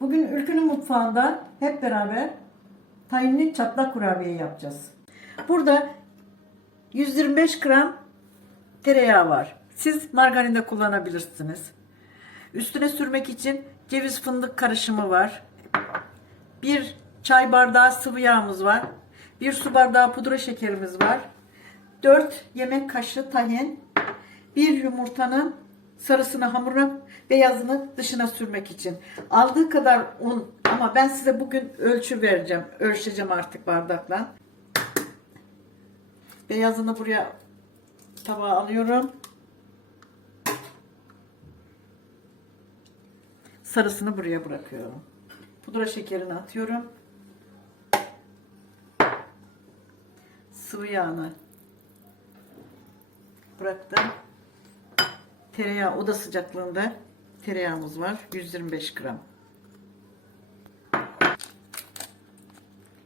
Bugün Ülkü'nün mutfağında hep beraber tahinli çatlak kurabiye yapacağız. Burada 125 gram tereyağı var. Siz margarin de kullanabilirsiniz. Üstüne sürmek için ceviz fındık karışımı var. Bir çay bardağı sıvı yağımız var. Bir su bardağı pudra şekerimiz var. 4 yemek kaşığı tahin. Bir yumurtanın sarısını hamura, beyazını dışına sürmek için. Aldığı kadar un ama ben size bugün ölçü vereceğim. Ölçeceğim artık bardakla. Beyazını buraya tabağa alıyorum. Sarısını buraya bırakıyorum. Pudra şekerini atıyorum. Sıvı yağını bıraktım. Tereyağı oda sıcaklığında tereyağımız var. 125 gram.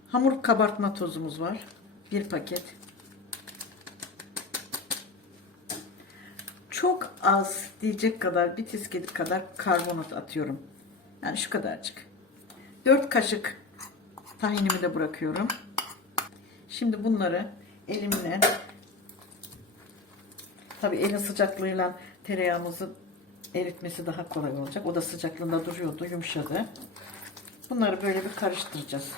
Hamur kabartma tozumuz var. Bir paket. Çok az diyecek kadar bir tisket kadar karbonat atıyorum. Yani şu kadarcık. 4 kaşık tahinimi de bırakıyorum. Şimdi bunları elimle tabi elin sıcaklığıyla tereyağımızı eritmesi daha kolay olacak. O da sıcaklığında duruyordu, yumuşadı. Bunları böyle bir karıştıracağız.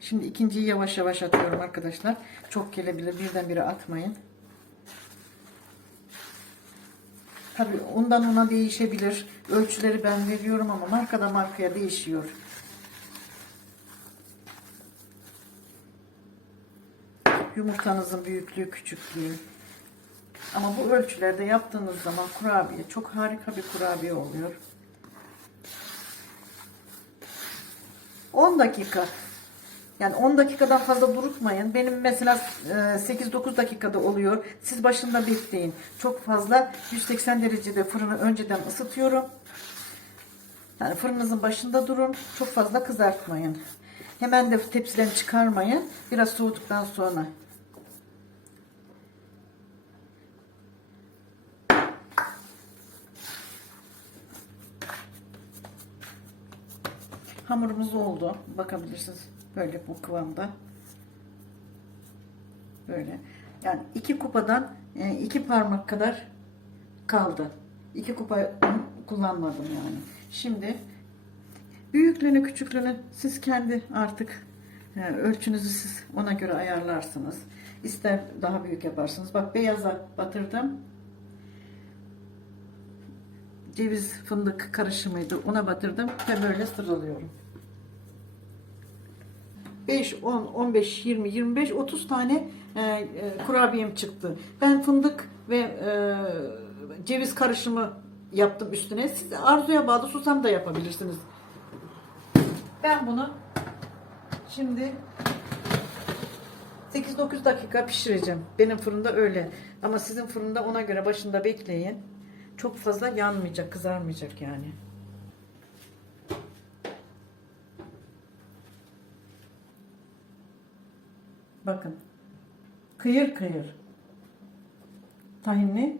Şimdi ikinciyi yavaş yavaş atıyorum arkadaşlar. Çok gelebilir. Birdenbire atmayın. Tabi ondan ona değişebilir. Ölçüleri ben veriyorum ama markada markaya değişiyor. Yumurtanızın büyüklüğü, küçüklüğü. Ama bu ölçülerde yaptığınız zaman kurabiye çok harika bir kurabiye oluyor. 10 dakika yani 10 dakikadan fazla durutmayın. Benim mesela e, 8-9 dakikada oluyor. Siz başında bekleyin. Çok fazla 180 derecede fırını önceden ısıtıyorum. Yani fırınınızın başında durun. Çok fazla kızartmayın. Hemen de tepsiden çıkarmayın. Biraz soğuduktan sonra. Hamurumuz oldu. Bakabilirsiniz. Böyle bu kıvamda. Böyle. Yani iki kupadan e, iki parmak kadar kaldı. İki kupa kullanmadım yani. Şimdi büyüklüğünü küçüklüğünü siz kendi artık e, ölçünüzü siz ona göre ayarlarsınız. İster daha büyük yaparsınız. Bak beyaza batırdım. Ceviz fındık karışımıydı. Ona batırdım ve böyle sıralıyorum. 5, 10, 15, 20, 25, 30 tane e, e, kurabiyem çıktı. Ben fındık ve e, ceviz karışımı yaptım üstüne. Siz arzuya bağlı susam da yapabilirsiniz. Ben bunu şimdi 8-9 dakika pişireceğim. Benim fırında öyle. Ama sizin fırında ona göre başında bekleyin. Çok fazla yanmayacak, kızarmayacak yani. Bakın. Kıyır kıyır. Tahinli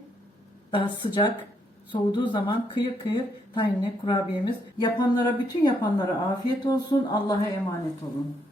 daha sıcak soğuduğu zaman kıyır kıyır tahinli kurabiyemiz. Yapanlara bütün yapanlara afiyet olsun. Allah'a emanet olun.